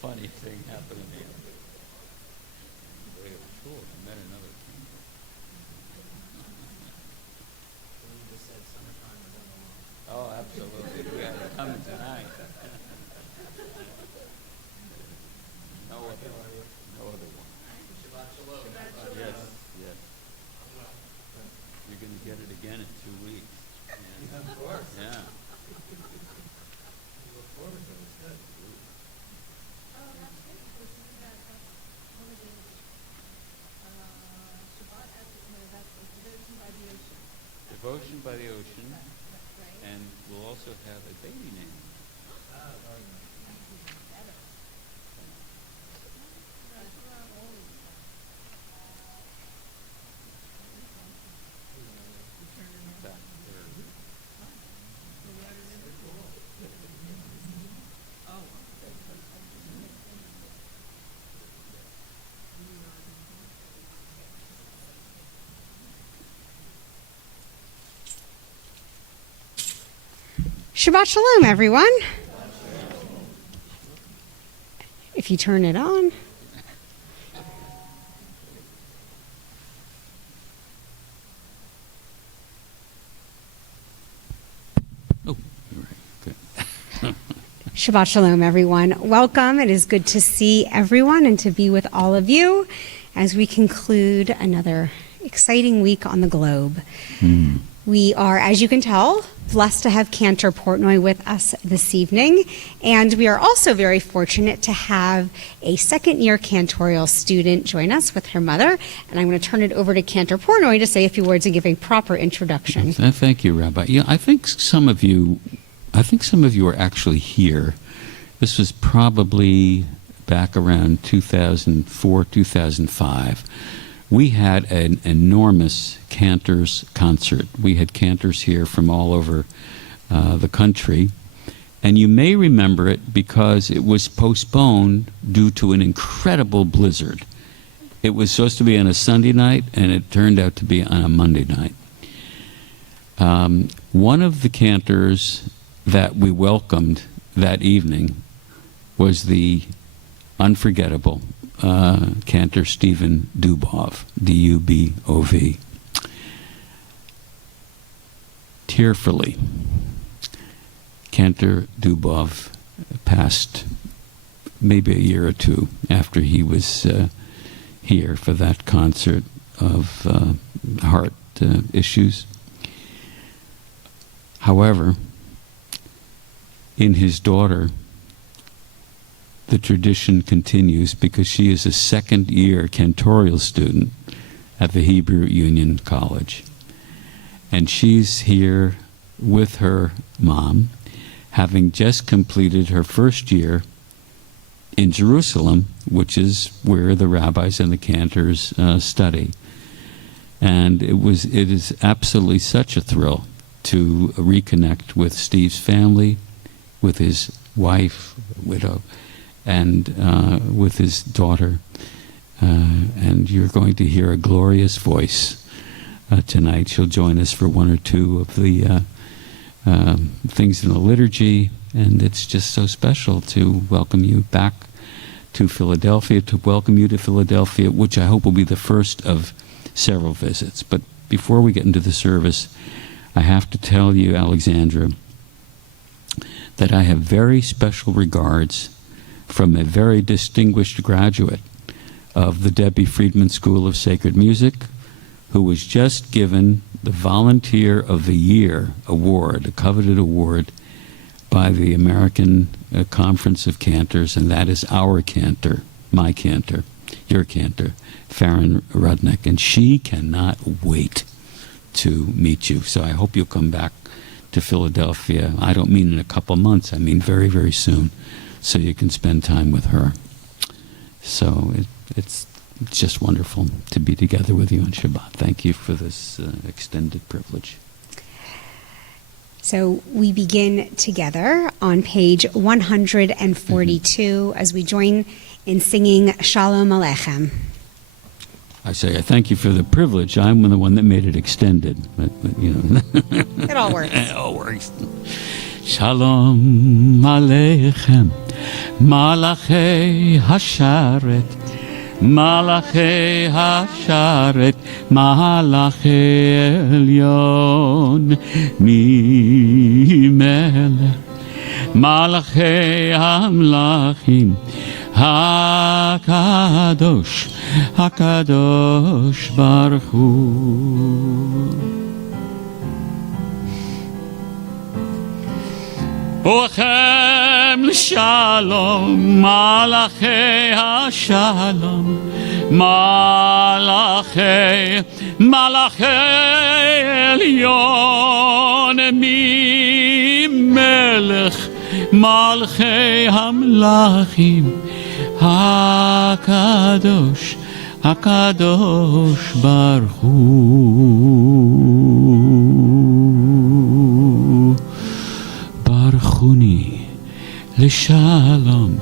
funny thing happened to me. Very cool. I met another king. Oh, absolutely. We had it coming tonight. No other one. Yes, yes. You're going to get it again in 2 weeks. Yeah. Of course. Yeah. You look forward to it. It's good. Oh, that's great. This is that's one of the Shabbat that's devotion by the ocean. Devotion by the ocean. Right? And we'll also have a baby name. Ah, very nice. Better. That's around all of them. You turn it on. Back there. The water in it. Oh. Shabbat Shalom, everyone. If you turn it on. Oh, you're right. Good. Shabbat Shalom, everyone. Welcome. It is good to see everyone and to be with all of you as we conclude another exciting week on the globe. We are, as you can tell, blessed to have Cantor Portnoy with us this evening, and we are also very fortunate to have a second-year cantorial student join us with her mother, and I'm going to turn it over to Cantor Portnoy to say a few words and give a proper introduction. Thank you, Rabbi. Yeah, I think some of you are actually here. This was probably back around 2004, 2005. We had an enormous cantors concert. We had cantors here from all over the country. And you may remember it because it was postponed due to an incredible blizzard. It was supposed to be on a Sunday night, and it turned out to be on a Monday night. One of the cantors that we welcomed that evening was the unforgettable cantor Stephen Dubov, D-U-B-O-V. Tearfully, Cantor Dubov passed maybe a year or two after he was here for that concert of heart issues. However, in his daughter, the tradition continues because she is a second-year cantorial student at the Hebrew Union College. And she's here with her mom, having just completed her first year in Jerusalem, which is where the rabbis and the cantors study. And it is absolutely such a thrill to reconnect with Steve's family, with his wife, widow, and with his daughter. And you're going to hear a glorious voice tonight. She'll join us for one or two of the things in the liturgy, and it's just so special to welcome you back to Philadelphia, which I hope will be the first of several visits. But before we get into the service, I have to tell you, Alexandra, that I have very special regards from a very distinguished graduate of the Debbie Friedman School of Sacred Music, who was just given the Volunteer of the Year award, a coveted award, by the American Conference of Cantors, and that is our cantor, my cantor, your cantor, Farron Rudnick, and she cannot wait to meet you. So I hope you'll come back to Philadelphia. I don't mean in a couple months, I mean very, very soon, so you can spend time with her. So it's just wonderful to be together with you on Shabbat. Thank you for this extended privilege. So we begin together on page 142 as we join in singing Shalom Aleichem. I say I thank you for the privilege. I'm the one that made it extended, but you know. It all works. It all works. Shalom Aleichem. מלאכי השרת, מלאכי השרת, מלאכי עליון ממלך, מלאכי המלכים, הקדוש, הקדוש ברוך הוא. בורכם לשלום, מלאכי השלום, מלאכי עליון ממלך, מלכי המלכים, הקדוש, הקדוש ברוך הוא. ברכוני לשלום,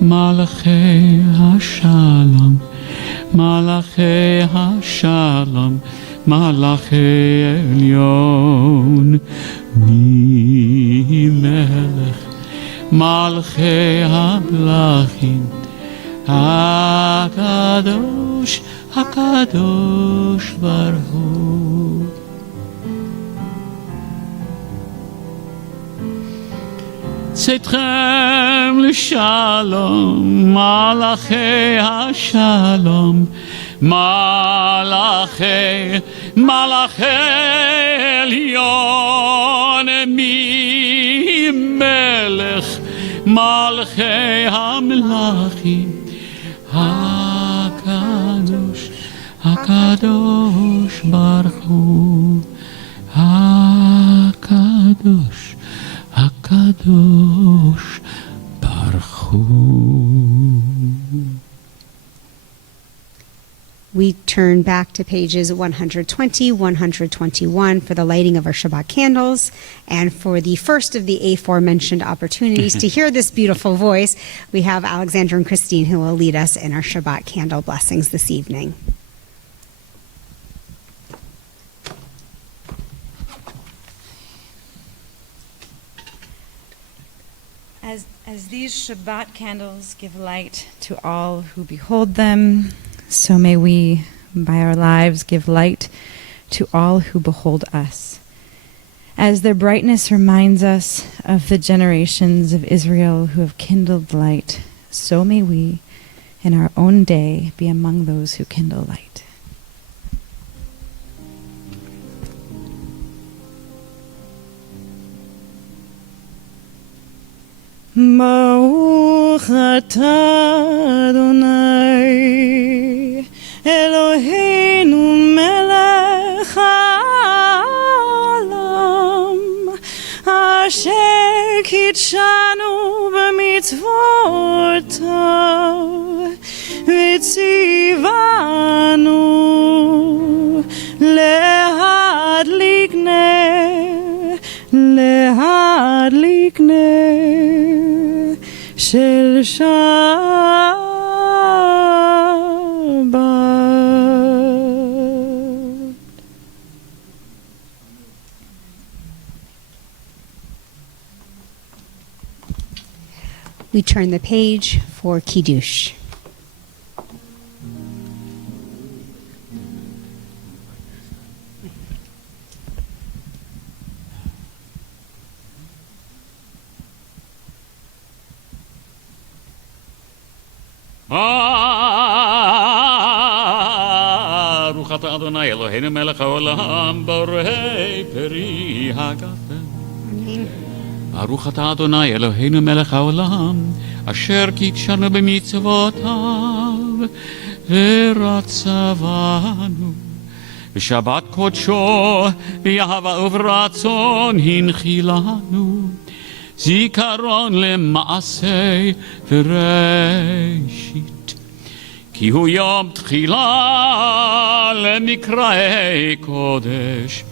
מלאכי השלום, מלאכי השלום, מלאכי עליון ממלך, מלכי המלכים, הקדוש, הקדוש ברוך הוא. צאתכם לשלום, מלאכי השלום, מלאכי עליון ממלך, מלכי המלכים, הקדוש, הקדוש ברוך הוא, הקדוש, הקדוש ברוך הוא. We turn back to pages 120, 121 for the lighting of our Shabbat candles. And for the first of the aforementioned opportunities to hear this beautiful voice, we have Alexander and Christine who will lead us in our Shabbat candle blessings this evening. As these Shabbat candles give light to all who behold them, so may we, by our lives, give light to all who behold us. As their brightness reminds us of the generations of Israel who have kindled light, so may we, in our own day, be among those who kindle light. Baruch atah Adonai Eloheinu melech ha'olam asher kitshanu b'mitzvotav v'tzivanu lehadlik ner shel Shabbat. We turn the page for Kiddush. Baruch atah Adonai Eloheinu melech haolam borei peri hagafen. Baruch atah Adonai Eloheinu melech haolam asher kitshanu b'mitzvotav v'ratzavanu v'shabbat kodsho v'yahava uvratzon hinchilanu zikaron lema'aseh v'reishit כי הוא יום תחילה למקראי קודש,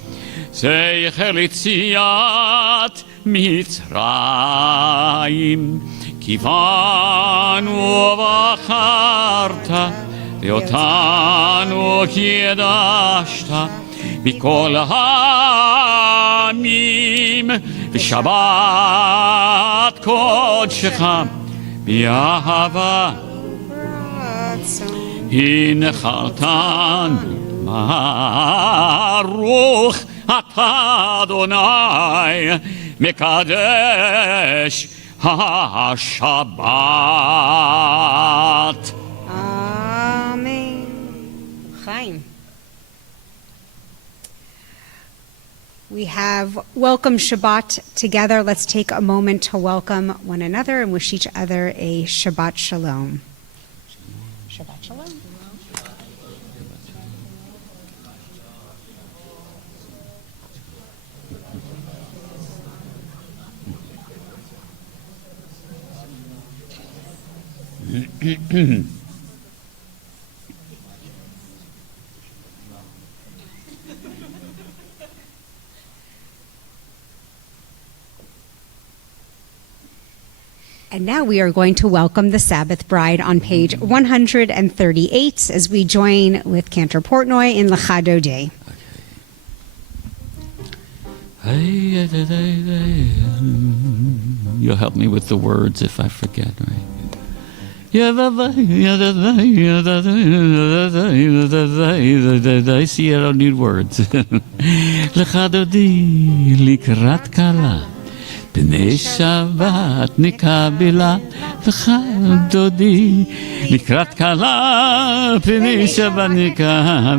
זכר ליציאת מצרים. כי באנו ובחרת ואותנו קידשת מכל העמים, ושבת קודשך באהבה רצון. הנחלתן ברוך אתה אדוני מקדש השבת. Amen. Chaim. We have welcome Shabbat together. Let's take a moment to welcome one another and wish each other a Shabbat Shalom. Shabbat Shalom. And now we are going to welcome the Sabbath Bride on page 138 as we join with Cantor Portnoy in Lecha Dodeh. You'll help me with the words if I forget, right? See, I don't need words. Lecha Dodi likrat kala פני שבת נקבלה לך דודי לקראת כלה פני שבת נקבלה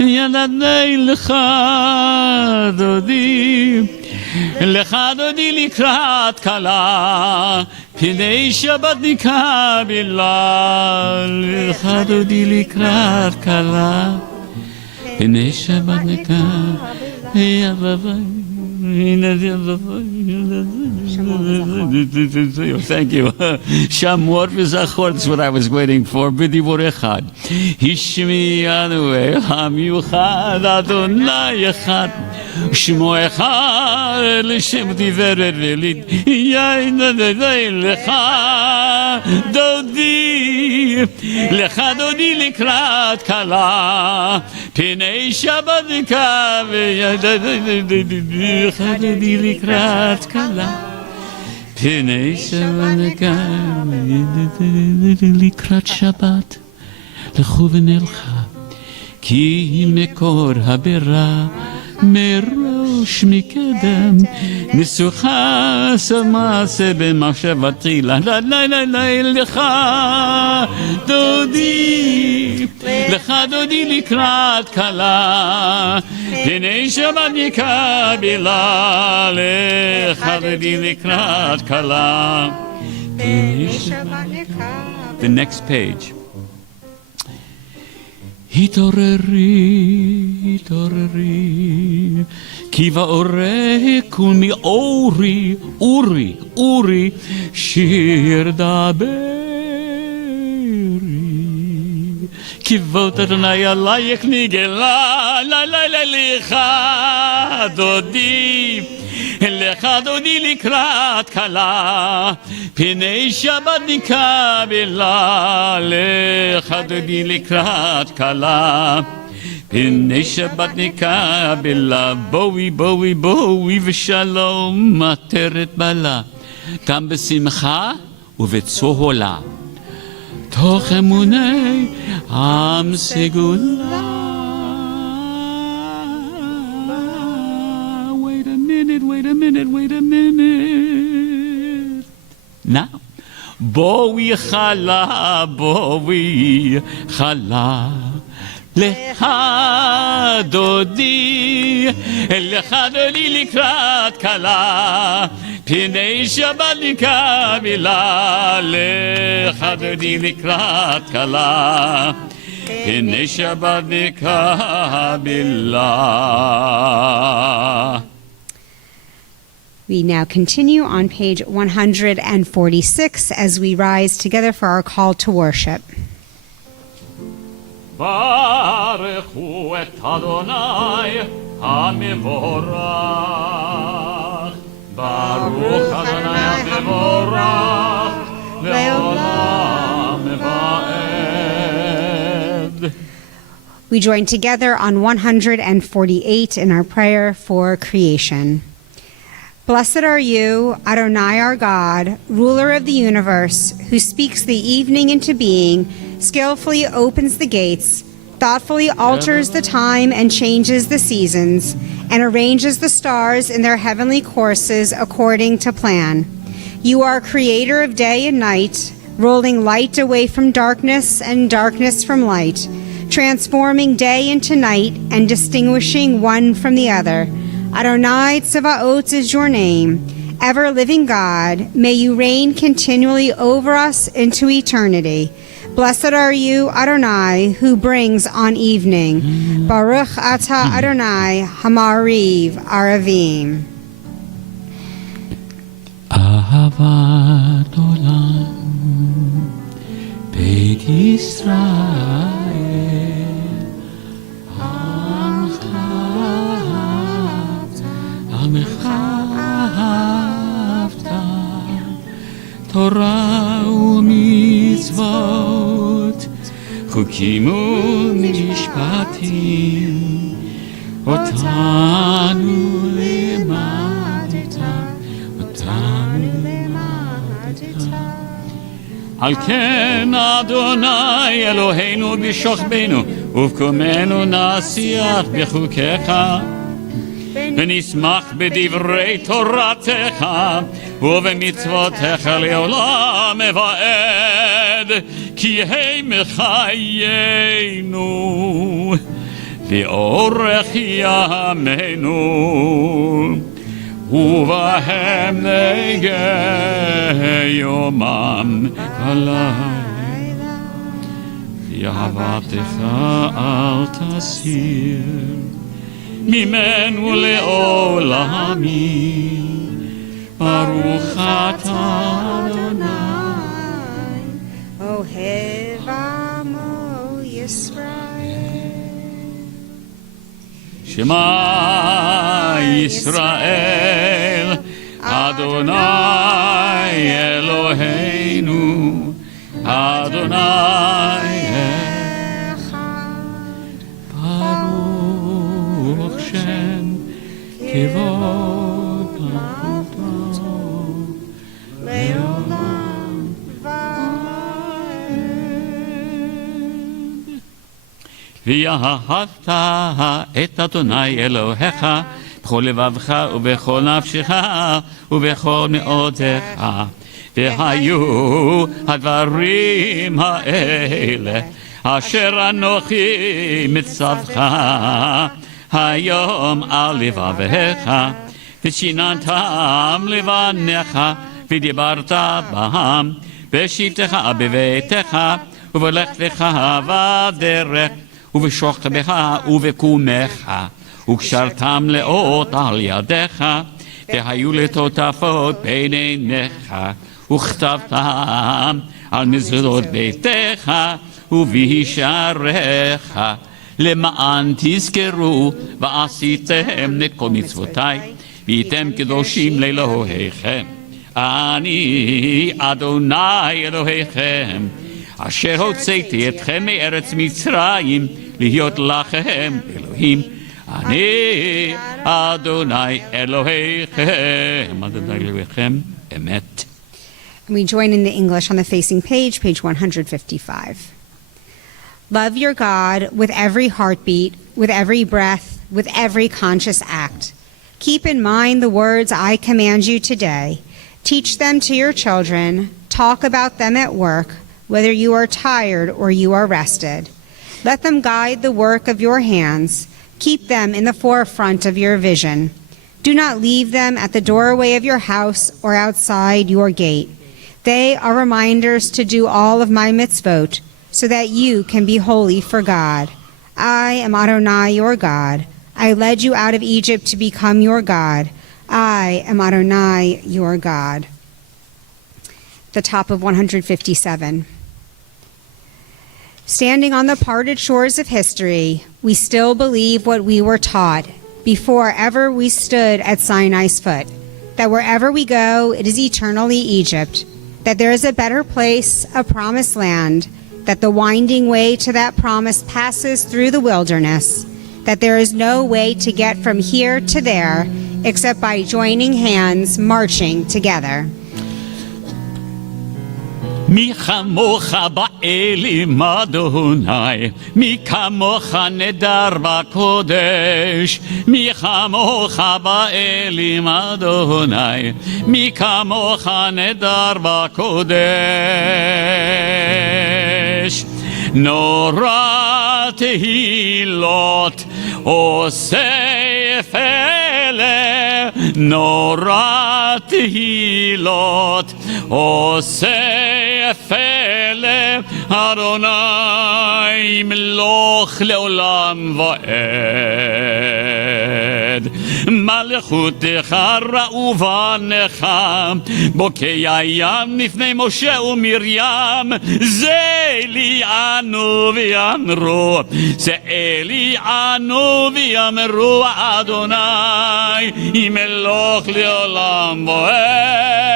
ילדי לך דודי לקראת כלה פני שבת נקבלה לך דודי לקראת כלה פני שבת נקבלה. Thank you. Shamor v'zachor, that's what I was waiting for. B'divur echad. Hishmi anu ham yuchad Adonai echad. Shmo echad l'shem tiveret v'lid. Yain lecha dodi. Lecha dodi likrat kala. Pinei shabbat nikav. חדדי לקראת כלה פני שבנקה לקראת שבת לכו ונלכה כי מקור הבירה מראש מקדם ניסוחה סמאסה במחשבתי לך דודי לך דודי לקראת כלה פני שבת נקבלה לך דודי לקראת כלה פני שבת נקבלה. The next page. התעוררי, התעוררי, כי באורק ומאורי, אורי, שיר דברי. כי באות אדוני עלייך נגלה, לך דודי. לך דודי לקראת כלה, פני שבת נקבלה. לך דודי לקראת כלה, פני שבת נקבלה. בואי ושלום מטרת בלה, גם בשמחה ובצהלה, תוך אמוני עם סגולה. Wait a minute. Now, בואי חלה, לך דודי לקראת כלה, פני שבת נקבלה. לך דודי לקראת כלה, פני שבת נקבלה. We now continue on page 146 as we rise together for our call to worship. ברכו את אדוני המבורך, ברוך אדוני המבורך לעולם ועד. We join together on 148 in our prayer for creation. Blessed are you, Adonai our God, ruler of the universe, who speaks the evening into being, skillfully opens the gates, thoughtfully alters the time and changes the seasons, and arranges the stars in their heavenly courses according to plan. You are creator of day and night, rolling light away from darkness and darkness from light, transforming day into night and distinguishing one from the other. Adonai Tsevaot is your name. Ever-living God, may you reign continually over us into eternity. Blessed are you, Adonai, who brings on evening. Baruch atah Adonai, Hamariv Aravim. Ahavat olam, Beit Yisrael, Torah u'mitzvot, chukim u'mishpatim, otanu lemadta. Al ken Adonai Eloheinu b'shochbenu, uv'kumenu nasiach b'chukecha. ונשמח בדברי תורתך ובמצוותיך לעולם ועד, כי הם חיינו לאורך ימינו, ובהם נגה יומם ולילה, ואהבתך אל תסיר ממנו לעולמי. ברוך אתה אדוני אוהב עמו ישראל. שמע ישראל אדוני אלוהינו אדוני כבוד מלכותו לעולם ועד. ואהבת את אדוני אלוהיך בכל לבבך ובכל נפשך ובכל מאודך. והיו הדברים האלה אשר אנוכי מצווך היום על לבביך, ושיננתם לבניך, ודיברת בהם, בשבתך בביתך, ובלכתך בדרך, ובשוכבך ובקומך, וקשרתם לאות על ידיך, והיו לטוטפות בין עיניך, וכתבתם על מזוזות ביתך ובשעריך. למען תזכרו ועשיתם את כל מצוותיי והייתם קדושים לאלוהיכם. אני אדוני אלוהיכם אשר הוצאתי אתכם מארץ מצרים להיות לכם אלוהים. אני אדוני אלוהיכם. אדוני אלוהיכם אמת. And we join in the English on the facing page, page 155. Love your God with every heartbeat, with every breath, with every conscious act. Keep in mind the words I command you today. Teach them to your children. Talk about them at work, whether you are tired or you are rested. Let them guide the work of your hands. Keep them in the forefront of your vision. Do not leave them at the doorway of your house or outside your gate. They are reminders to do all of my mitzvot, so that you can be holy for God. I am Adonai, your God. I led you out of Egypt to become your God. I am Adonai, your God. The top of 157. Standing on the parted shores of history, we still believe what we were taught before ever we stood at Sinai's foot, that wherever we go, it is eternally Egypt, that there is a better place, a promised land, that the winding way to that promise passes through the wilderness, that there is no way to get from here to there except by joining hands, marching together. מי כמוך באלים אדוני, מי כמוך נדר בקודש, מי כמוך באלים אדוני, מי כמוך נדר בקודש. נורא תהילות עושה פלא, נורא תהילות עושה פלא, אדוני ימלוך לעולם ועד. מלכותך ראובה נכה, בוקע ים לפני משה ומרים, זה אליענו ויאמרו, זה אליענו ויאמרו, אדוני ימלוך לעולם ועד.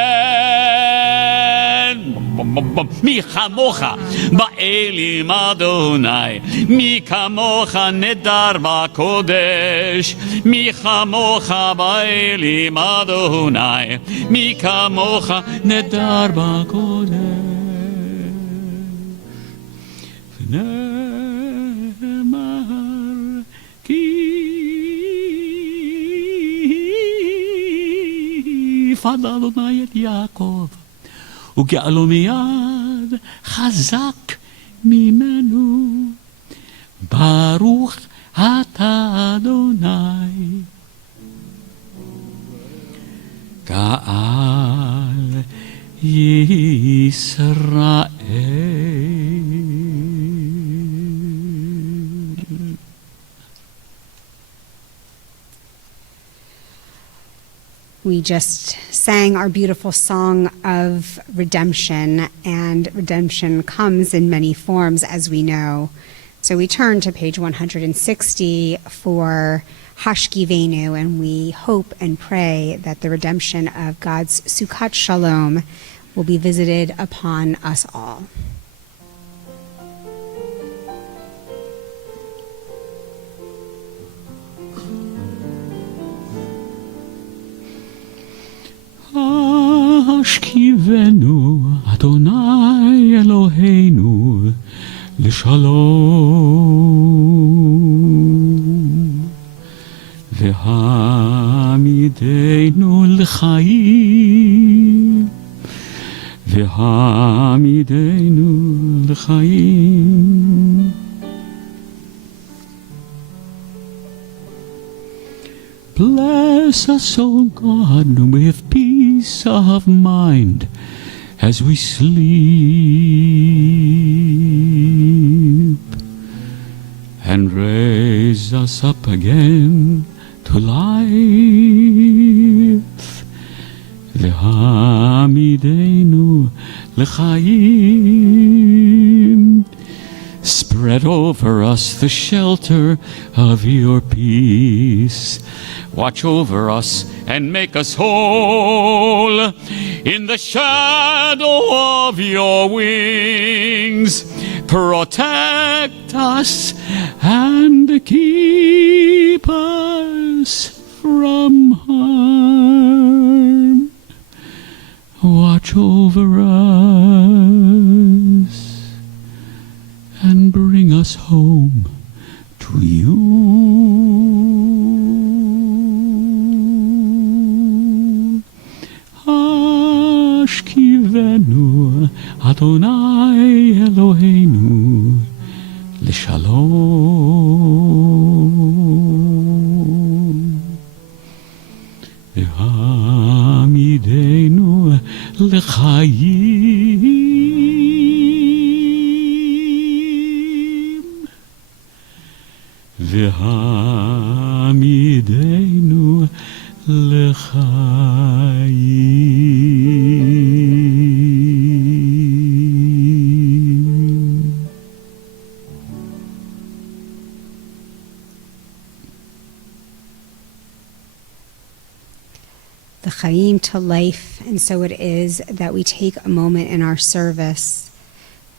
מי כמוך באלים אדוני, מי כמוך נדר בקודש, מי כמוך באלים אדוני, מי כמוך נדר בקודש. ונאמר כי יפעל אדוני את יעקב וגאלו מיד חזק ממנו. ברוך אתה אדוני גאל ישראל. We just sang our beautiful song of redemption, and redemption comes in many forms, as we know. So we turn to page 160 for Hashkivenu, and we hope and pray that the redemption of God's Sukkat Shalom will be visited upon us all. השכיבנו אדוני אלוהינו לשלום, והעמידנו לחיים, והעמידנו לחיים. Bless us, O God, with peace of mind as we sleep, and raise us up again to life. V'hamidenu l'chaim. Spread over us the shelter of your peace. Watch over us and make us whole in the shadow of your wings. Protect us and keep us from harm. Watch over us and bring us home to you. Ashkivenu Adonai Eloheinu L'shalom, V'hamidenu l'chayim, V'hamidenu l'chayim. The Chaim to life, and so it is that we take a moment in our service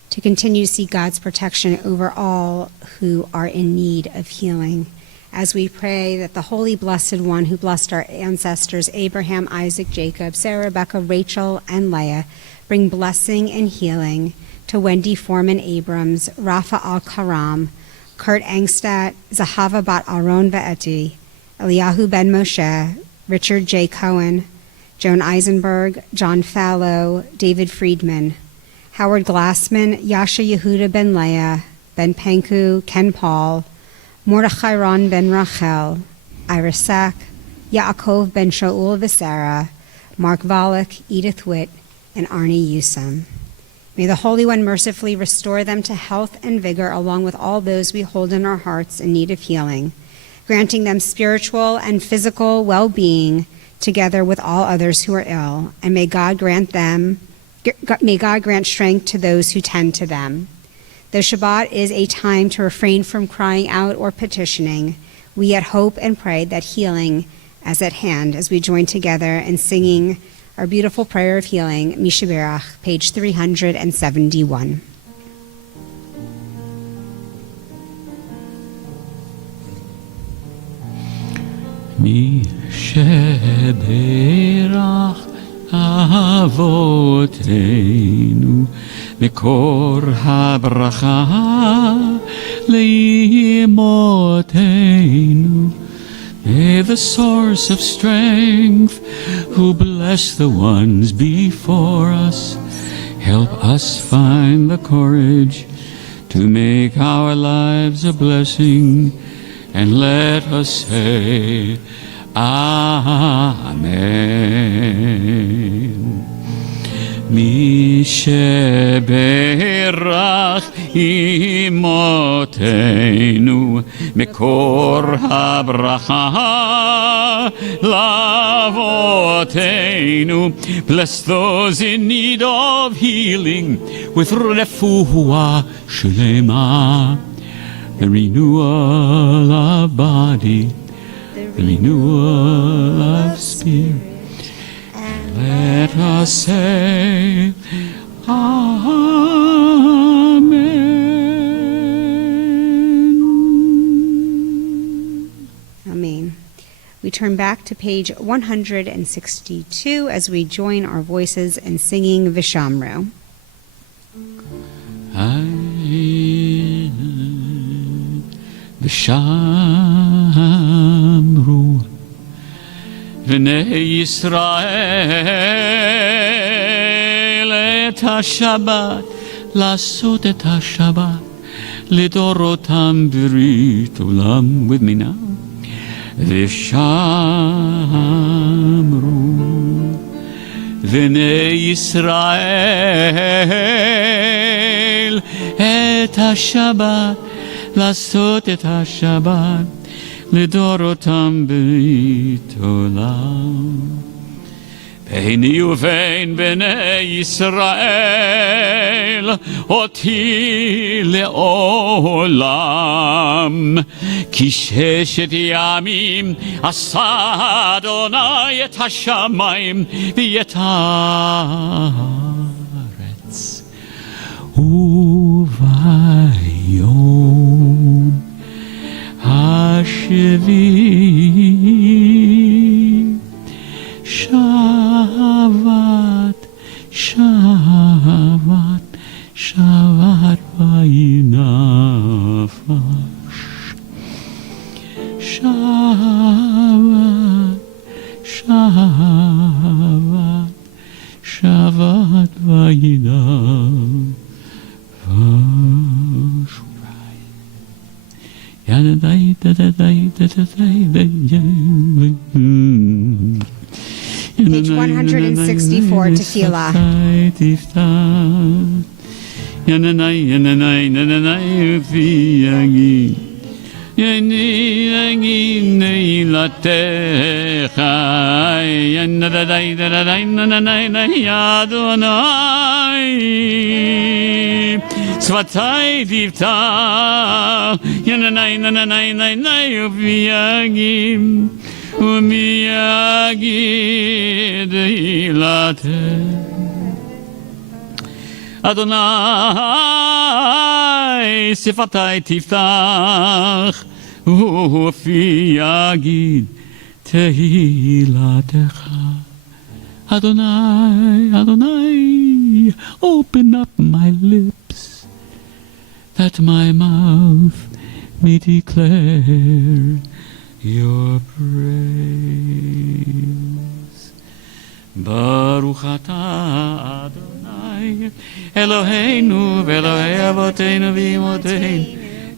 to continue to see God's protection over all who are in need of healing as we pray that the Holy Blessed One who blessed our ancestors Abraham, Isaac, Jacob, Sarah, Rebecca, Rachel, and Leah, bring blessing and healing to Wendy Foreman Abrams, Rafa Al-Karam, Kurt Engstadt, Zahava Bat Aaron Ve'eti, Eliyahu Ben Moshe, Richard J. Cohen, Joan Eisenberg, John Fallow, David Friedman, Howard Glassman, Yasha Yehuda Ben Leah, Ben Penku, Ken Paul, Mordechai Ron Ben Rachel, Ira Sack, Yaakov Ben Shaul Visera, Mark Volek, Edith Witt, and Arnie Yusam. May the Holy One mercifully restore them to health and vigor along with all those we hold in our hearts in need of healing, granting them spiritual and physical well-being together with all others who are ill, and may God grant strength to those who tend to them. Though Shabbat is a time to refrain from crying out or petitioning, we yet hope and pray that healing is at hand as we join together in singing our beautiful prayer of healing, Mishaberach, page 371. Mishaberach Avotenu Mikor habracha leimotenu. May the source of strength, who bless the ones before us, help us find the courage to make our lives a blessing, and let us say, Amen. Mishaberach imotenu mikor habracha lavotenu. Bless those in need of healing with refuah shlema, the renewal of body, the renewal of spirit. Let us say, Amen. Amen. We turn back to page 162 as we join our voices in singing Vishamru. Vishamru V'nei Yisrael et ha-Shabbat, לעשות את השבת, לדורותם ברית עולם. With me now. ושמרו בני ישראל את השבת, לעשות את השבת, לדורותם ברית עולם. ביני ובין בני ישראל אותי לעולם, כי 6 ימים עשה אדוני את השמיים ואת הארץ, וביום השביעי שבת, שבת, שבת וינפש. שבת, שבת, שבת וינפש. ידעי, דדעי, דדעי, דדעי. Page 164, Tefillah. שפתי תפתח, ויגיד, ומי יגיד הילתך. אדוני שפתי תפתח, ופי יגיד תהילתך. Adonai, Adonai, open up my lips, that my mouth may declare your praise. Baruch atah Adonai, Eloheinu ve'Elohei avoteinu v'imoteinu,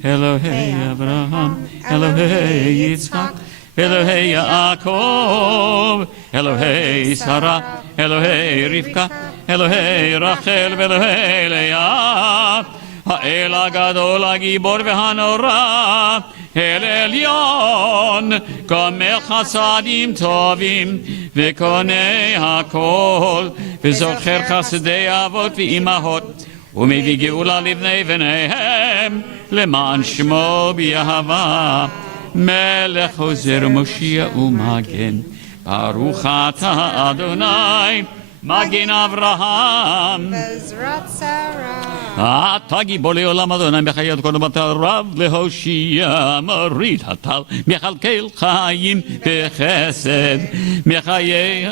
Elohei Avraham, Elohei Yitzchak, Elohei Yaakov, Elohei Sarah, Elohei Rivka, Elohei Rachel, Elohei Leah, Ha'el HaGadol HaGibor VeHanorah, El Elyon, Gomel Chasadim Tovim, Vekonei HaKol, Vezocher Chasadei Avot V'imahot, ומביא גאולה לבני בניהם, למען שמו באהבה. מלך עוזר מושיע ומגן, ברוך אתה אדוני, מגן אברהם. בעזרת שרה. אתה גיבור לעולם אדוני, מחיה את כל המטר רב להושיע, מוריד הטל, מכלכל חיים בחסד, מחיה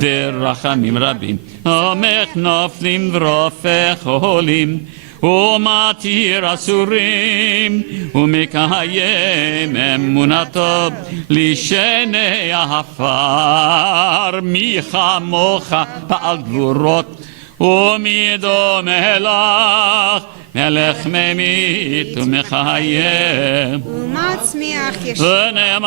ברחמים רבים, עומך נופלים ורופא חולים, ומתיר אסורים, ומקיים אמונתו לשני העפר, מי כמוך פעל גבורות, ומי דומה לך, מלך ממית ומחיה. ומצמיח ישוע. ונאמן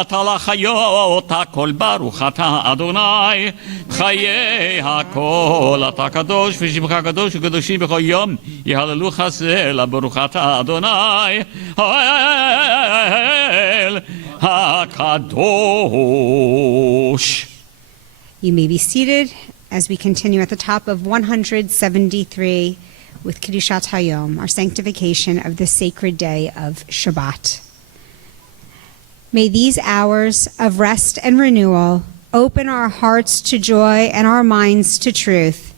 נטל החיות הכל, ברוך אתה אדוני חיי הכל, אתה קדוש ושמך קדוש וקדושים בכל יום יהללו חסל, ברוך אתה אדוני האל הקדוש. You may be seated as we continue at the top of 173 with Kiddushat Hayom, our sanctification of the sacred day of Shabbat. May these hours of rest and renewal open our hearts to joy and our minds to truth.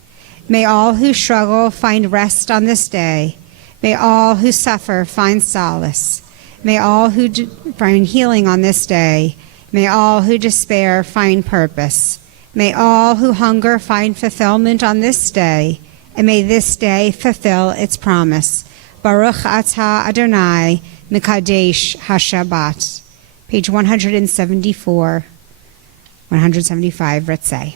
May all who struggle find rest on this day. May all who suffer find solace. May all who find healing on this day. May all who despair find purpose. May all who hunger find fulfillment on this day, and may this day fulfill its promise. Baruch atah Adonai Mekadesh HaShabbat. Page 174, 175, Ritzei.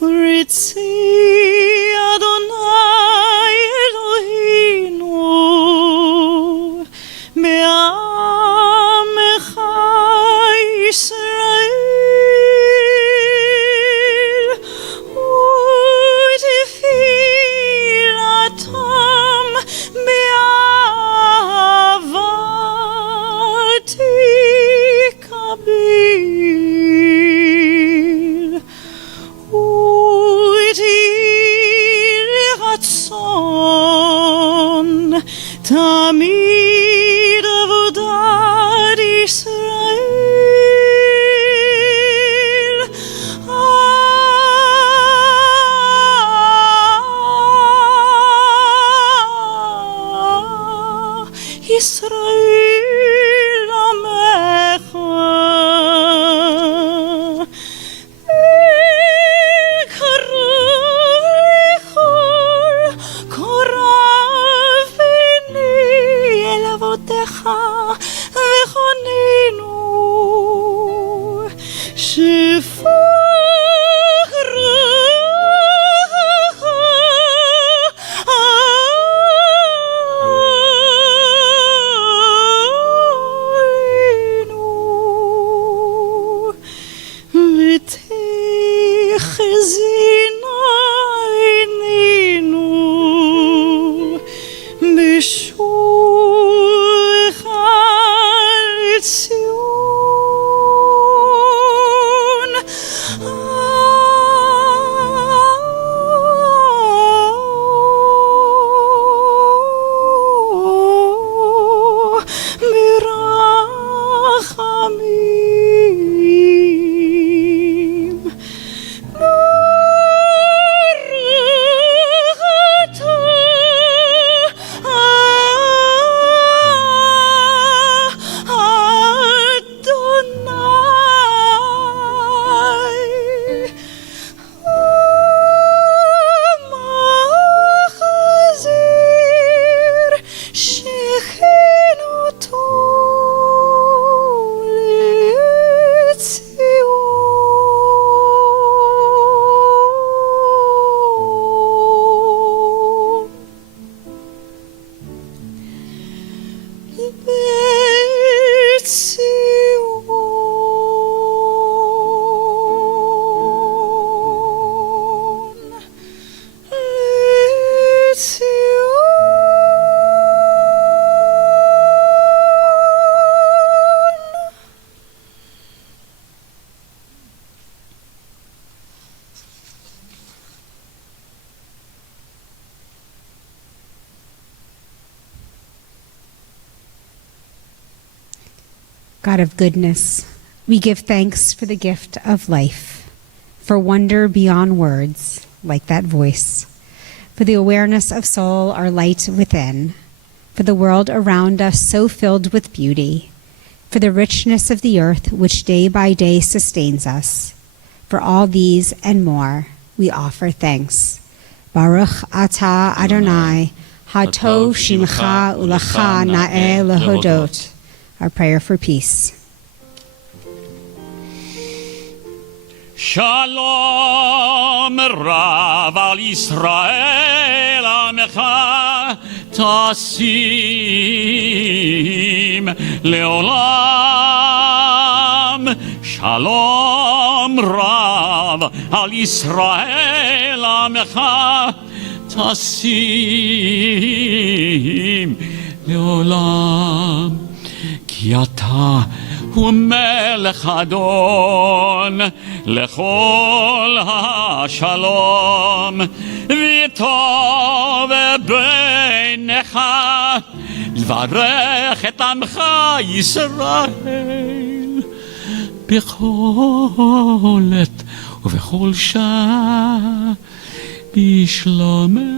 Ritzi Adonai Eloheinu be'amecha Yisrael God of goodness, we give thanks for the gift of life, for wonder beyond words, like that voice, for the awareness of soul, our light within, for the world around us so filled with beauty, for the richness of the earth which day by day sustains us. For all these and more, we offer thanks. Baruch atah Adonai, hatov shimcha ulecha na'eh lehodot. Our prayer for peace. Shalom Rav al Yisrael Amecha Tasim Leolam. Shalom Rav al Yisrael Amecha Tasim Leolam. Ki ata hu melech adon lechol ha-shalom v'tov beinecha l'varech et amcha Yisrael b'chol et ובכל שעה בשלומך.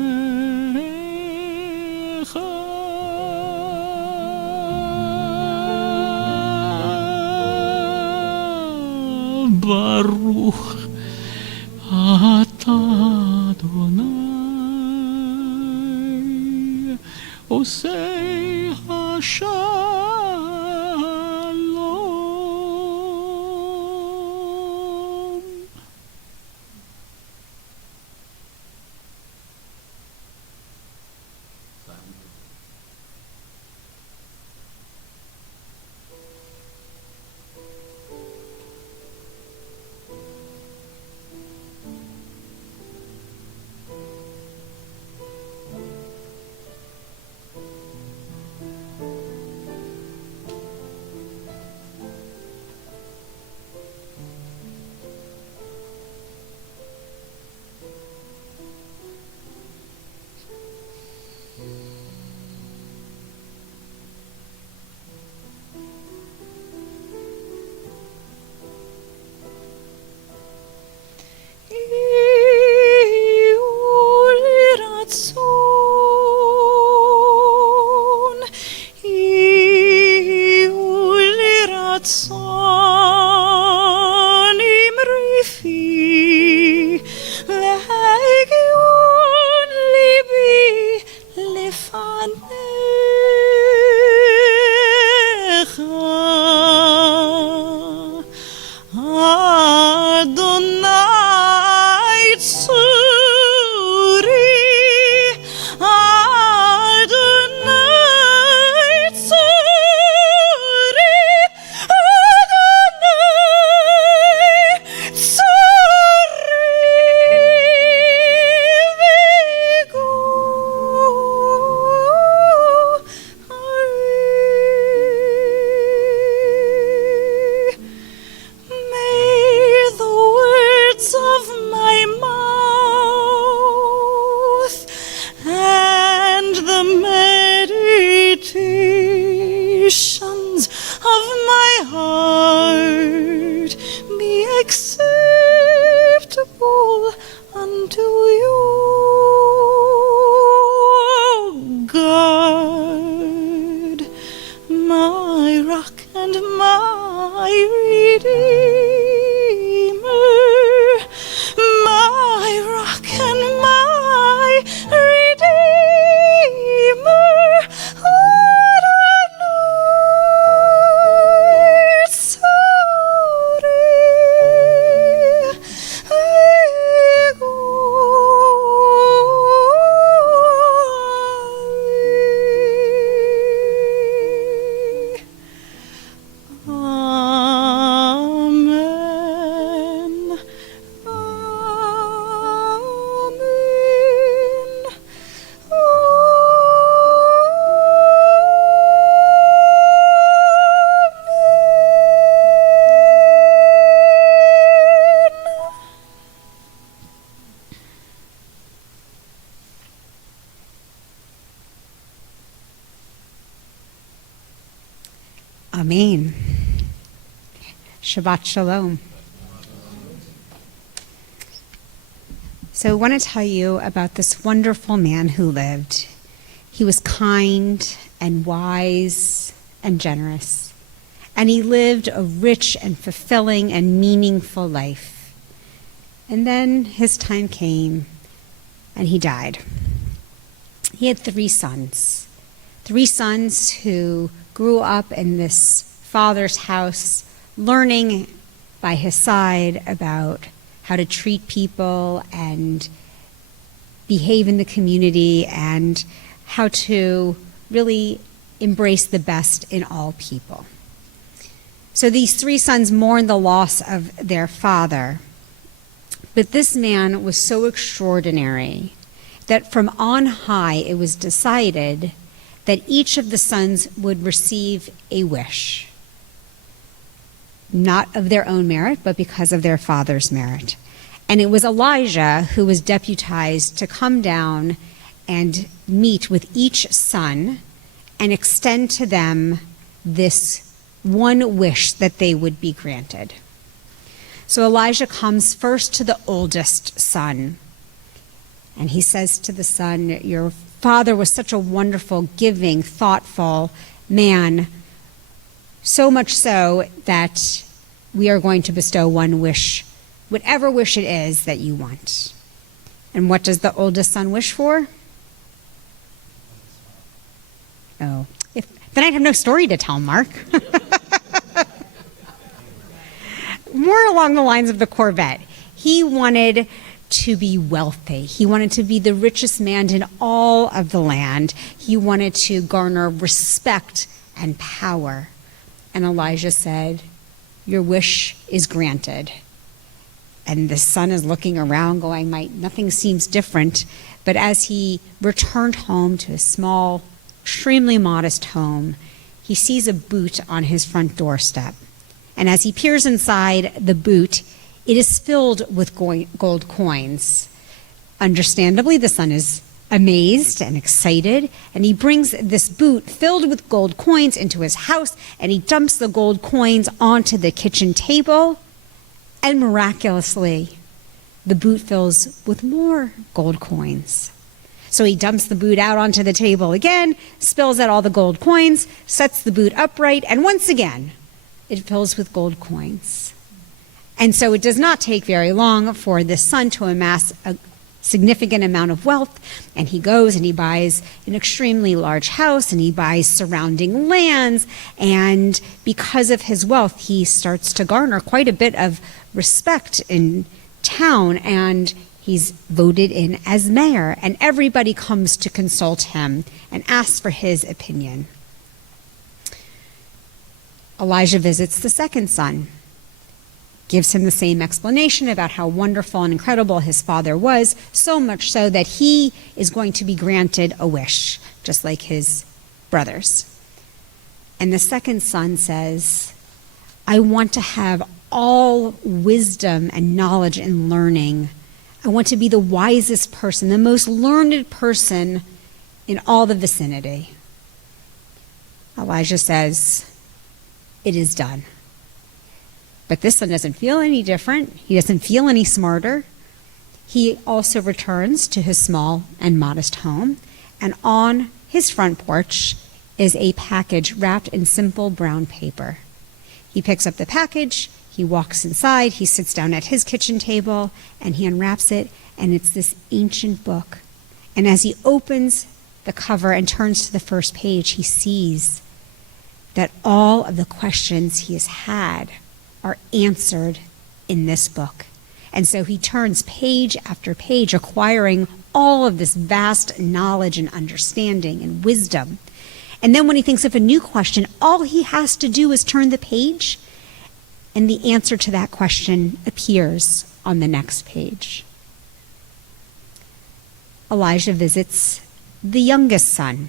ברוך אתה אדוני עושה השלום. Amen. Shabbat Shalom. So I want to tell you about this wonderful man who lived. He was kind and wise and generous, and he lived a rich and fulfilling and meaningful life. And then his time came, and he died. He had three sons who grew up in this father's house, learning by his side about how to treat people and behave in the community and how to really embrace the best in all people. So these three sons mourned the loss of their father. But this man was so extraordinary that from on high it was decided that each of the sons would receive a wish. Not of their own merit, but because of their father's merit. And it was Elijah who was deputized to come down and meet with each son and extend to them this one wish that they would be granted. So Elijah comes first to the oldest son, and he says to the son, "Your father was such a wonderful, giving, thoughtful man, so much so that we are going to bestow one wish, whatever wish it is that you want." And what does the oldest son wish for? Oh, then I'd have no story to tell, Mark. More along the lines of the Corvette. He wanted to be wealthy. He wanted to be the richest man in all of the land. He wanted to garner respect and power. And Elijah said, "Your wish is granted." And the son is looking around going, nothing seems different. But as he returned home to his small, extremely modest home, he sees a boot on his front doorstep. And as he peers inside the boot, it is filled with gold coins. Understandably, the son is amazed and excited, and he brings this boot filled with gold coins into his house, and he dumps the gold coins onto the kitchen table, and miraculously, the boot fills with more gold coins. So he dumps the boot out onto the table again, spills out all the gold coins, sets the boot upright, and once again, it fills with gold coins. And so it does not take very long for this son to amass a significant amount of wealth, and he goes and he buys an extremely large house, and he buys surrounding lands, and because of his wealth, he starts to garner quite a bit of respect in town, and he's voted in as mayor, and everybody comes to consult him and asks for his opinion. Elijah visits the second son, gives him the same explanation about how wonderful and incredible his father was, so much so that he is going to be granted a wish, just like his brothers. And the second son says, "I want to have all wisdom and knowledge and learning. I want to be the wisest person, the most learned person in all the vicinity." Elijah says, "It is done." But this son doesn't feel any different. He doesn't feel any smarter. He also returns to his small and modest home, and on his front porch is a package wrapped in simple brown paper. He picks up the package, he walks inside, he sits down at his kitchen table, and he unwraps it, and it's this ancient book. And as he opens the cover and turns to the first page, he sees that all of the questions he has had are answered in this book. And so he turns page after page, acquiring all of this vast knowledge and understanding and wisdom. And then when he thinks of a new question, all he has to do is turn the page, and the answer to that question appears on the next page. Elijah visits the youngest son,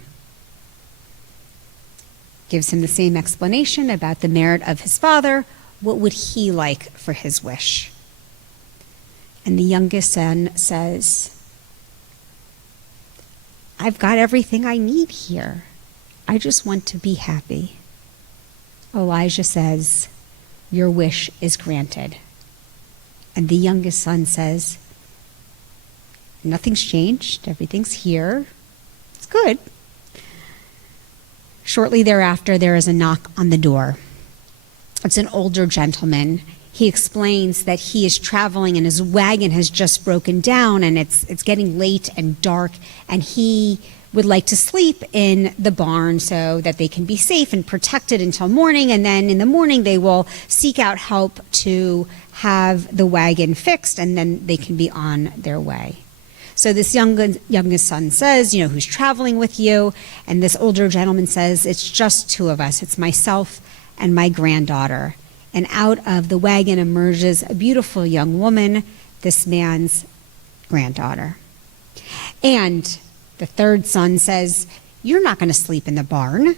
gives him the same explanation about the merit of his father. What would he like for his wish? And the youngest son says, "I've got everything I need here. I just want to be happy." Elijah says, your wish is granted. And the youngest son says, nothing's changed. Everything's here. It's good. Shortly thereafter, there is a knock on the door. It's an older gentleman. He explains that he is traveling and his wagon has just broken down and it's getting late and dark, and he would like to sleep in the barn so that they can be safe and protected until morning, and then in the morning they will seek out help to have the wagon fixed, and then they can be on their way. So this youngest son says, who's traveling with you? And this older gentleman says, it's just two of us. It's myself and my granddaughter. And out of the wagon emerges a beautiful young woman, this man's granddaughter. And the third son says, you're not going to sleep in the barn.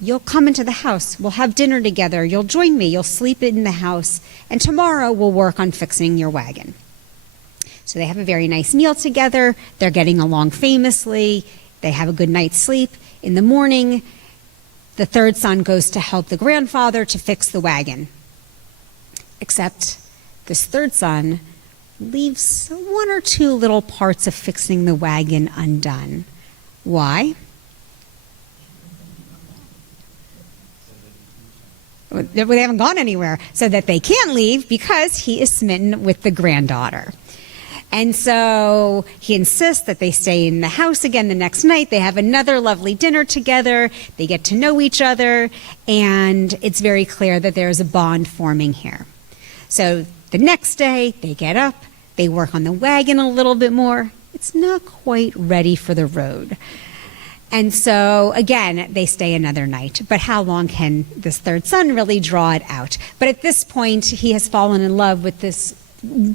You'll come into the house. We'll have dinner together. You'll join me. You'll sleep in the house. And tomorrow we'll work on fixing your wagon. So they have a very nice meal together. They're getting along famously. They have a good night's sleep. In the morning, the third son goes to help the grandfather to fix the wagon. Except this third son leaves one or two little parts of fixing the wagon undone. Why? They haven't gone anywhere, so that they can't leave because he is smitten with the granddaughter. And so he insists that they stay in the house again the next night. They have another lovely dinner together. They get to know each other, and it's very clear that there's a bond forming here. So the next day, they get up, they work on the wagon a little bit more. It's not quite ready for the road. And so, again, they stay another night. But how long can this third son really draw it out? But at this point, he has fallen in love with this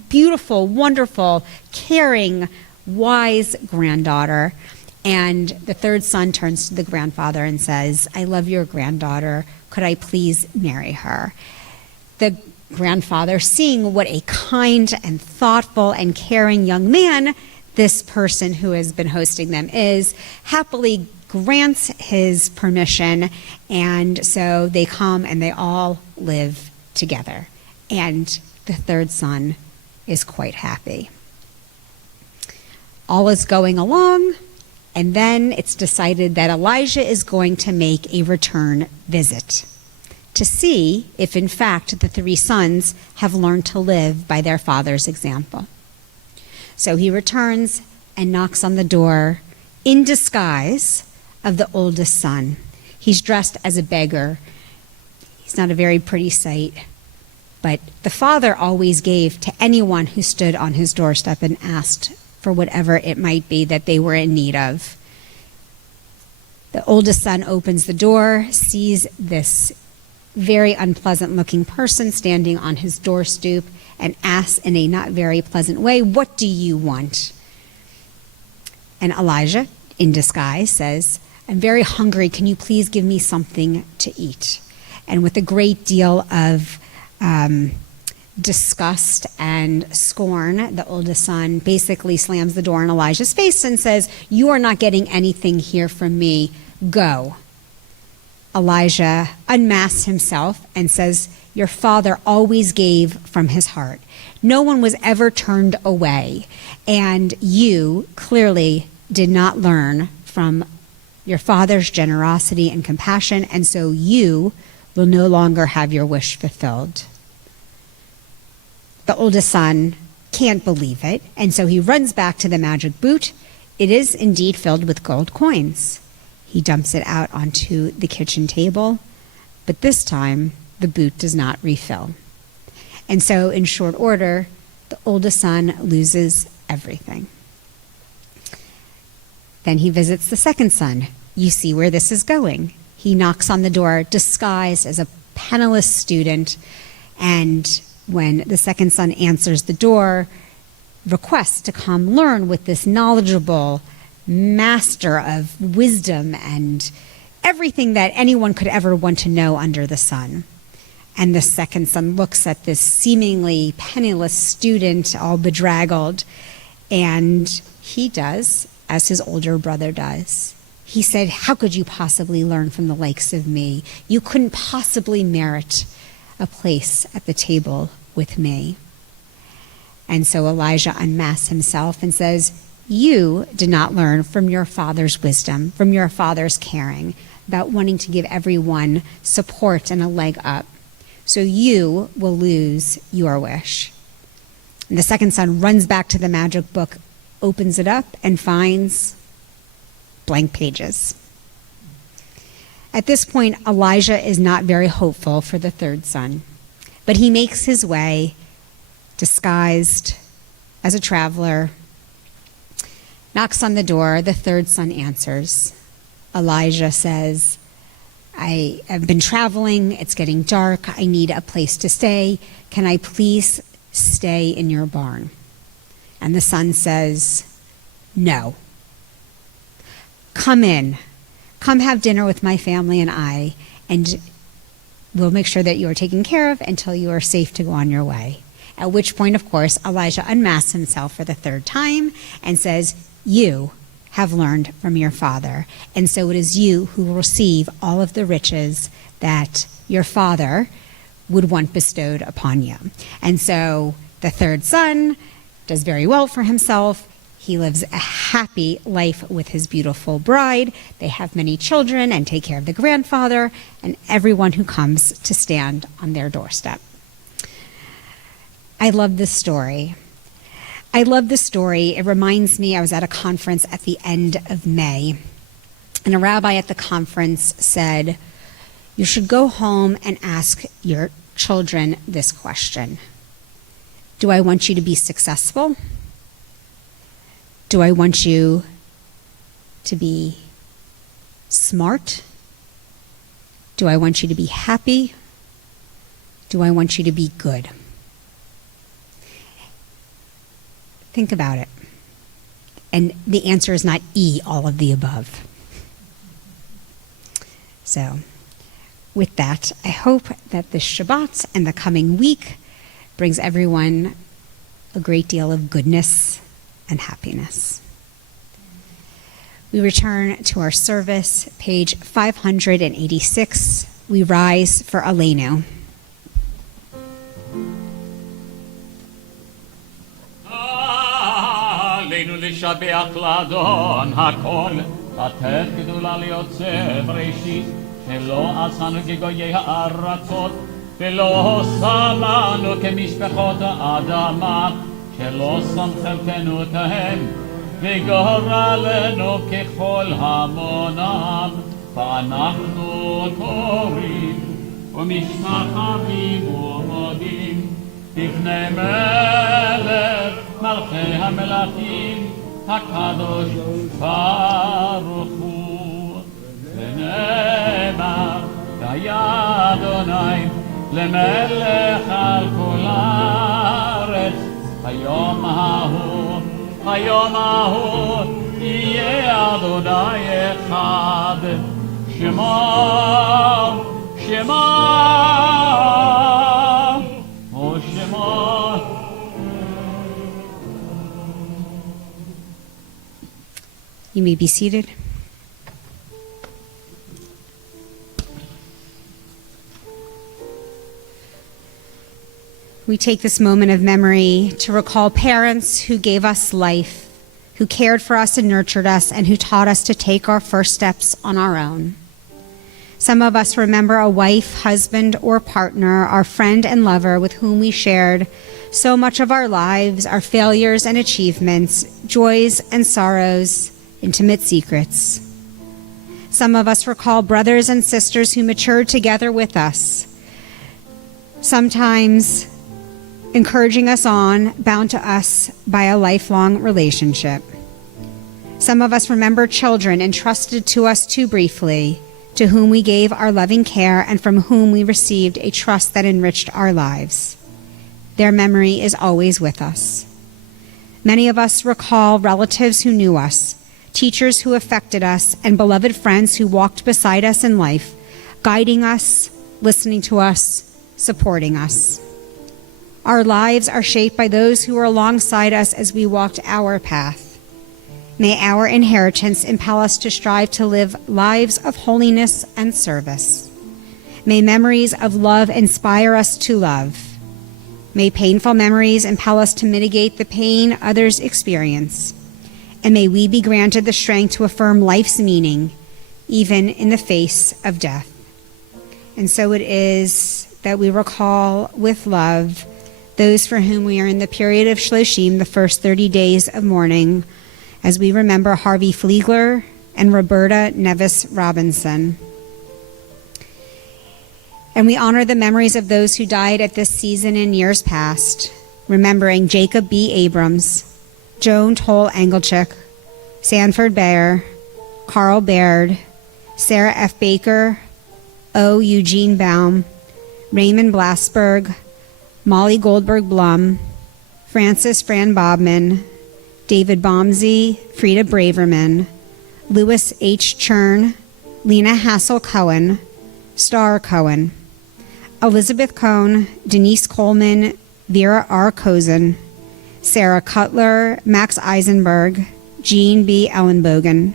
beautiful, wonderful, caring, wise granddaughter. And the third son turns to the grandfather and says, I love your granddaughter. Could I please marry her? The grandfather, seeing what a kind and thoughtful and caring young man this person who has been hosting them is, happily grants his permission, and so they come and they all live together. And the third son is quite happy. All is going along, and then it's decided that Elijah is going to make a return visit to see if, in fact, the three sons have learned to live by their father's example. So he returns and knocks on the door in disguise of the oldest son. He's dressed as a beggar. He's not a very pretty sight, but the father always gave to anyone who stood on his doorstep and asked for whatever it might be that they were in need of. The oldest son opens the door, sees this very unpleasant-looking person standing on his door stoop, and asks in a not very pleasant way, what do you want? And Elijah, in disguise, says, I'm very hungry. Can you please give me something to eat? And with a great deal of disgust and scorn, the oldest son basically slams the door in Elijah's face and says, you are not getting anything here from me. Go. Elijah unmasks himself and says, your father always gave from his heart. No one was ever turned away. And you clearly did not learn from your father's generosity and compassion, and so you will no longer have your wish fulfilled. The oldest son can't believe it, and so he runs back to the magic boot. It is indeed filled with gold coins. He dumps it out onto the kitchen table, but this time the boot does not refill. And so in short order, the oldest son loses everything. Then he visits the second son. You see where this is going. He knocks on the door disguised as a penniless student, and when the second son answers the door, requests to come learn with this knowledgeable master of wisdom and everything that anyone could ever want to know under the sun. And the second son looks at this seemingly penniless student, all bedraggled, and he does as his older brother does. He said, how could you possibly learn from the likes of me? You couldn't possibly merit a place at the table with me. And so Elijah unmasks himself and says, you did not learn from your father's wisdom, from your father's caring, about wanting to give everyone support and a leg up. So you will lose your wish. And the second son runs back to the magic book, opens it up, and finds blank pages. At this point, Elijah is not very hopeful for the third son, but he makes his way, disguised as a traveler, knocks on the door. The third son answers. Elijah says, I have been traveling. It's getting dark. I need a place to stay. Can I please stay in your barn? And the son says, no. Come in. Come have dinner with my family and I, and we'll make sure that you are taken care of until you are safe to go on your way. At which point, of course, Elijah unmasks himself for the third time and says, you have learned from your father, and so it is you who will receive all of the riches that your father would want bestowed upon you. And so the third son does very well for himself. He lives a happy life with his beautiful bride. They have many children and take care of the grandfather and everyone who comes to stand on their doorstep. I love this story. It reminds me, I was at a conference at the end of May, and a rabbi at the conference said, you should go home and ask your children this question. Do I want you to be successful? Do I want you to be smart? Do I want you to be happy? Do I want you to be good? Think about it. And the answer is not all of the above. So, with that, I hope that this Shabbat and the coming week brings everyone a great deal of goodness and happiness. We return to our service, page 586. We rise for Aleinu. עלינו לשבח לאדון הכל, לתת גדולה ליוצא בראשית, שלא עשנו כגויי הארצות, ולא שמנו כמשפחות האדמה, שלא שם חלקנו תהם, וגורלנו ככל המונם, ואנחנו קוראים ומשתחווים ומודים לפני מלך מלכי המלכים הקדוש ברוך הוא. ונאמר היה אדוני למלך על כל הארץ, היום ההוא יהיה אדוני אחד, שמו או שמו. You may be seated. We take this moment of memory to recall parents who gave us life, who cared for us and nurtured us, and who taught us to take our first steps on our own. Some of us remember a wife, husband, or partner, our friend and lover with whom we shared so much of our lives, our failures and achievements, joys and sorrows, intimate secrets. Some of us recall brothers and sisters who matured together with us, sometimes encouraging us on, bound to us by a lifelong relationship. Some of us remember children entrusted to us too briefly, to whom we gave our loving care and from whom we received a trust that enriched our lives. Their memory is always with us. Many of us recall relatives who knew us, teachers who affected us, and beloved friends who walked beside us in life, guiding us, listening to us, supporting us. Our lives are shaped by those who were alongside us as we walked our path. May our inheritance impel us to strive to live lives of holiness and service. May memories of love inspire us to love. May painful memories impel us to mitigate the pain others experience. And may we be granted the strength to affirm life's meaning, even in the face of death. And so it is that we recall with love those for whom we are in the period of Shloshim, the first 30 days of mourning, as we remember Harvey Fliegler and Roberta Nevis Robinson. And we honor the memories of those who died at this season in years past, remembering Jacob B. Abrams, Joan Toll Engelchik, Sanford Bayer, Carl Baird, Sarah F. Baker, O. Eugene Baum, Raymond Blasberg, Molly Goldberg Blum, Francis Fran Bobman, David Baumsey, Frida Braverman, Louis H. Chern, Lena Hassel Cohen, Star Cohen, Elizabeth Cohn, Denise Coleman, Vera R. Kozen, Sarah Cutler, Max Eisenberg, Jean B. Ellenbogen,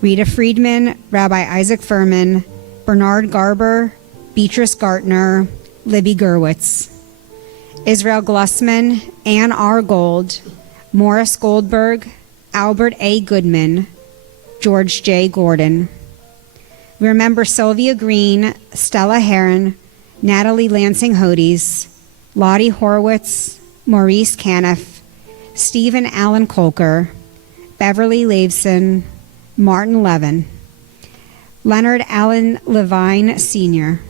Rita Friedman, Rabbi Isaac Furman, Bernard Garber, Beatrice Gartner, Libby Gerwitz, Israel Glussman, Ann R. Gold, Morris Goldberg, Albert A. Goodman, George J. Gordon. We remember Sylvia Green, Stella Heron, Natalie Lansing Hodes, Lottie Horowitz, Maurice Caniff, Stephen Allen Kolker, Beverly Laveson, Martin Levin, Leonard Allen Levine Sr.,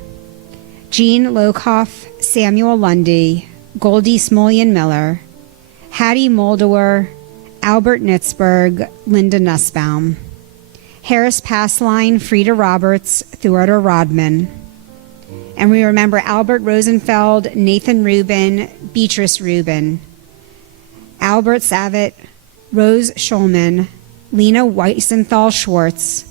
Jean Lokoff, Samuel Lundy, Goldie Smullian Miller, Hattie Moldower, Albert Nitzberg, Linda Nussbaum, Harris Passline, Frida Roberts, Theodore Rodman. And we remember Albert Rosenfeld, Nathan Rubin, Beatrice Rubin, Albert Savitt, Rose Schulman, Lena Weisenthal Schwartz,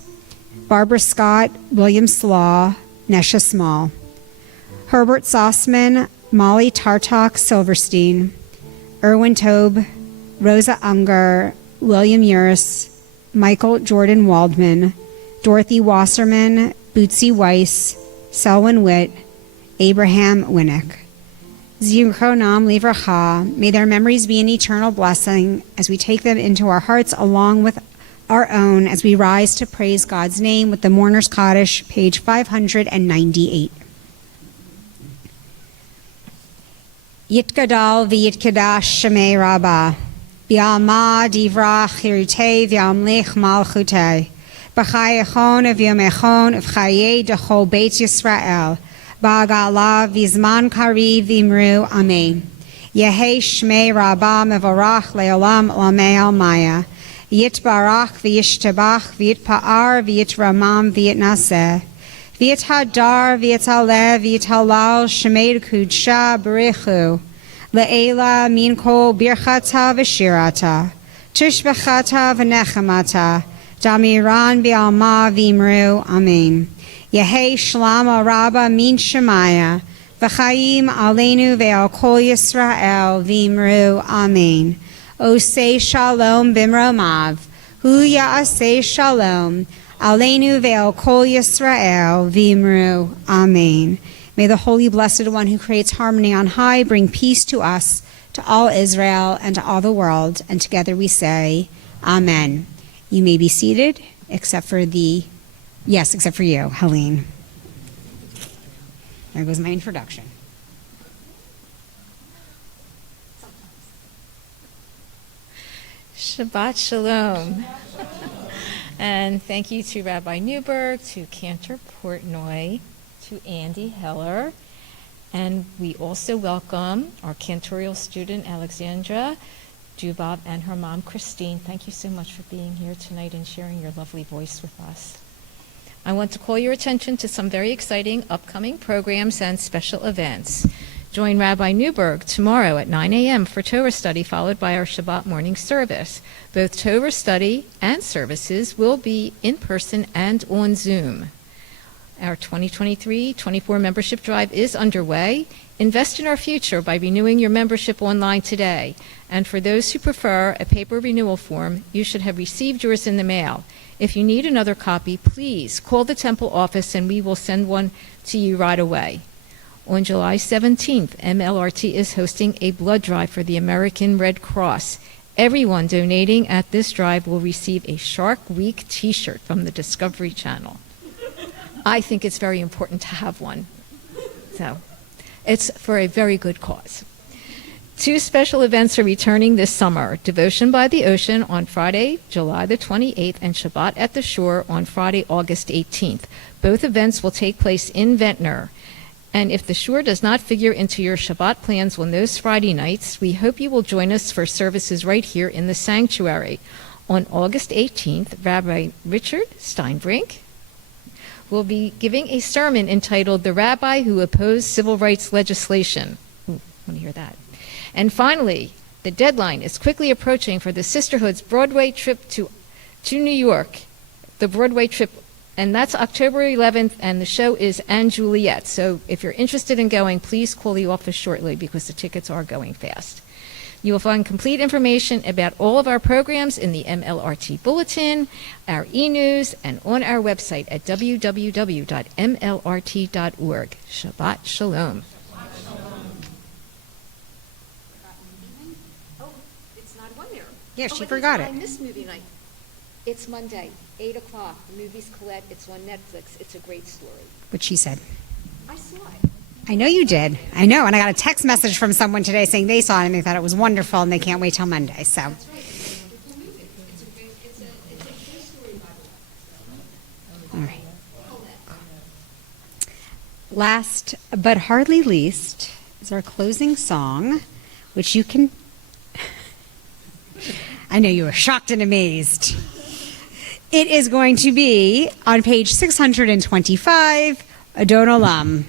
Barbara Scott, William Slaw, Nesha Small, Herbert Sossman, Molly Tartok Silverstein, Erwin Tobe, Rosa Unger, William Uris, Michael Jordan Waldman, Dorothy Wasserman, Bootsy Weiss, Selwyn Witt, Abraham Winnick. Zichronam livracha, may their memories be an eternal blessing as we take them into our hearts along with our own as we rise to praise God's name with the Mourner's Kaddish, page 598. Yitgadal v'yitkadash shemei rabbah, v'yalma divrach chirutei v'yamlich malchutei, b'chayechon v'yomechon v'chayei dechol beit Yisrael, ba'agala v'zman kari v'imru amen. Yehei shmei rabbah mevorach le'olam lamei almaya, v'yitbarach v'yishtabach v'yitpa'ar v'yitramam v'yitnaseh, v'yithadar v'yitalev v'yitalal shemei kudsha b'richu, le'ela min kol birchata v'shirata, tishbechata v'nechamata, damiran b'alma v'imru amen. Yehei shlama rabba min shemaya, v'chayim aleinu ve'al kol Yisrael v'imru amen. Osei shalom bimromav, hu ya'asei shalom, aleinu ve'al kol Yisrael v'imru amen. May the Holy Blessed One who creates harmony on high bring peace to us, to all Israel, and to all the world. And together we say, Amen. You may be seated, except for you, Helene. There goes my introduction. Shabbat Shalom. And thank you to Rabbi Newberg, to Cantor Portnoy, to Andy Heller. And we also welcome our cantorial student, Alexandra Dubov, and her mom, Christine. Thank you so much for being here tonight and sharing your lovely voice with us. I want to call your attention to some very exciting upcoming programs and special events. Join Rabbi Newberg tomorrow at 9 a.m. for Torah study, followed by our Shabbat morning service. Both Torah study and services will be in person and on Zoom. Our 2023-24 membership drive is underway. Invest in our future by renewing your membership online today. And for those who prefer a paper renewal form, you should have received yours in the mail. If you need another copy, please call the temple office and we will send one to you right away. On July 17th, MLRT is hosting a blood drive for the American Red Cross. Everyone donating at this drive will receive a Shark Week t-shirt from the Discovery Channel. I think it's very important to have one. So, it's for a very good cause. 2 special events are returning this summer: Devotion by the Ocean on Friday, July the 28th, and Shabbat at the Shore on Friday, August 18th. Both events will take place in Ventnor. And if the Shore does not figure into your Shabbat plans on those Friday nights, we hope you will join us for services right here in the sanctuary. On August 18th, Rabbi Richard Steinbrink will be giving a sermon entitled "The Rabbi Who Opposed Civil Rights Legislation." Ooh, I want to hear that. And finally, the deadline is quickly approaching for the Sisterhood's Broadway trip to New York. The Broadway trip, and that's October 11th, and the show is Anne Juliet. So if you're interested in going, please call the office shortly because the tickets are going fast. You will find complete information about all of our programs in the MLRT Bulletin, our e-news, and on our website at www.mlrt.org. Shabbat Shalom. Oh, it's not on there. Yeah, she forgot it. I missed movie night. It's Monday, 8 o'clock. The movie's Colette. It's on Netflix. It's a great story. What she said. I saw it. I know you did. I know, and I got a text message from someone today saying they saw it and they thought it was wonderful and they can't wait till Monday. So, That's right. It's a wonderful movie. It's a true story, by the way. all right. Last but hardly least is our closing song, which you can. I know you were shocked and amazed. It is going to be on page 625, Adon Olam.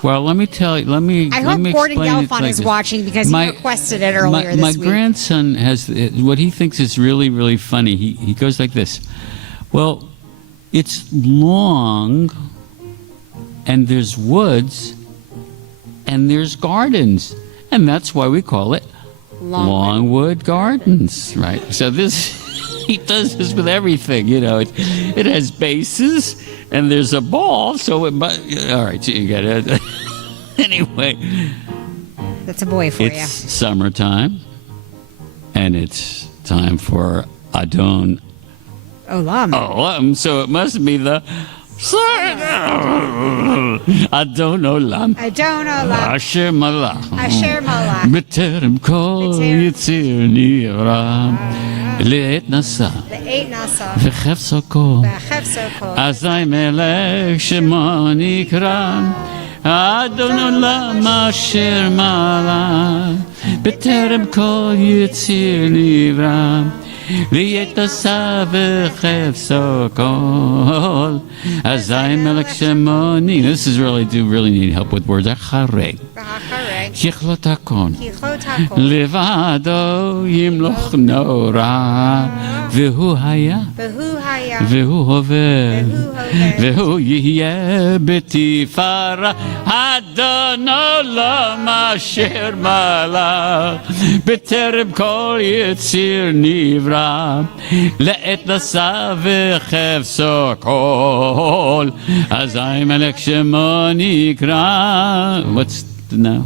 Well, let me tell you. Let me. I let hope me Gordon explain it Gelfond like is this. watching because he requested it earlier my this week. grandson has what he thinks is really, really funny. He goes like this. Well, it's long, and there's woods, and there's gardens, and that's why we call it Longwood Gardens, right? So this. He does this with everything, you know. It has bases, and there's a ball, so it must. All right, so you got it. Anyway, That's a boy for it's summertime, and it's time for Adon you. Olam. Olam, so it must be the Adon Olam. Adon Olam. Asher Malach. Asher Malach. בטרם כל בטרם. יציר נברא, לעת נשא Le'et nasa. וחפצו כל. B'chefso kol. אזי מלך שמו נקרא, אדון עולם אשר מעלה, בטרם כל יציר נברא, לעת נשא וחפצו כל, אזי מלך שמו נקרא. This is really need help with words. אחרי. B'acharei. ככלות הכל. Kichot hakol. לבדו ימלוך נורא, והוא היה, Behu haya. והוא הווה, והוא הווה. והוא יהיה בתפארה, אדון עולם אשר מלך, בטרם כל יציר נברא, לעת נשא וחפצו כל, אזי מלך שמו נקרא. What's now?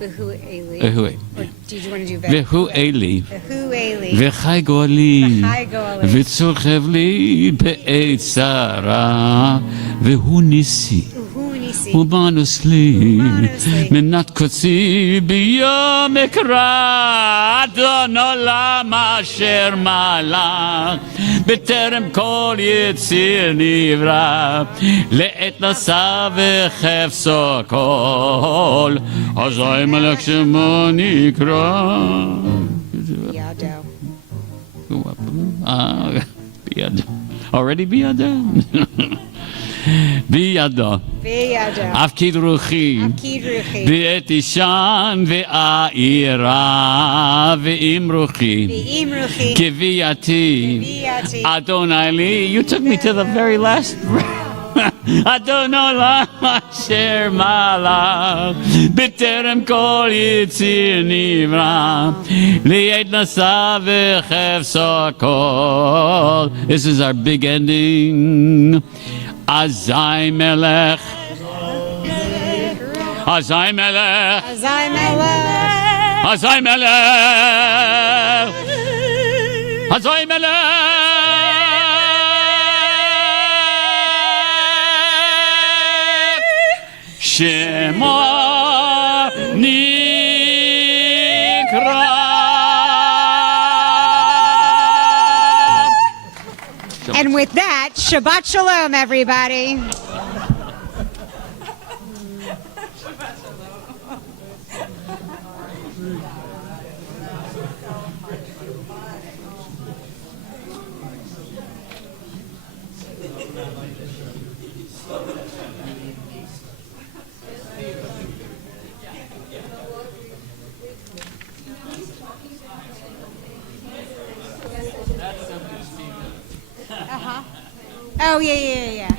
Behu eli. והוא Or did you want to do והוא אלי, Behu eli. וחי גואלי, וחי גואלי. וצור חבלי בעת צרה, והוא ניסי, Uhu nisi. הוא מנוס לי, מנוס לי. מנת קוצי ביום אקרא, אדון עולם אשר מלך, בטרם כל יציר נברא, לעת נשא וחפצו כל, אזי מלך שמו נקרא. Yado. Biyad. Already biyad. בידו, בידו, הפקיד רוחי, הפקיד רוחי, ואת אישן ואירה, ועם רוחי, ועם רוחי, כביאתי, ביאתי. אדוני לי. You took me to the very last. אדוני אשר מלך, בטרם כל יציר נברא, לעת נשא וחפצו כל. This is our big ending. אזי מלך, אזי מלך, אזי מלך, אזי מלך, אזי מלך. שמו נקרא. And with that, Shabbat Shalom, everybody. Oh, yeah.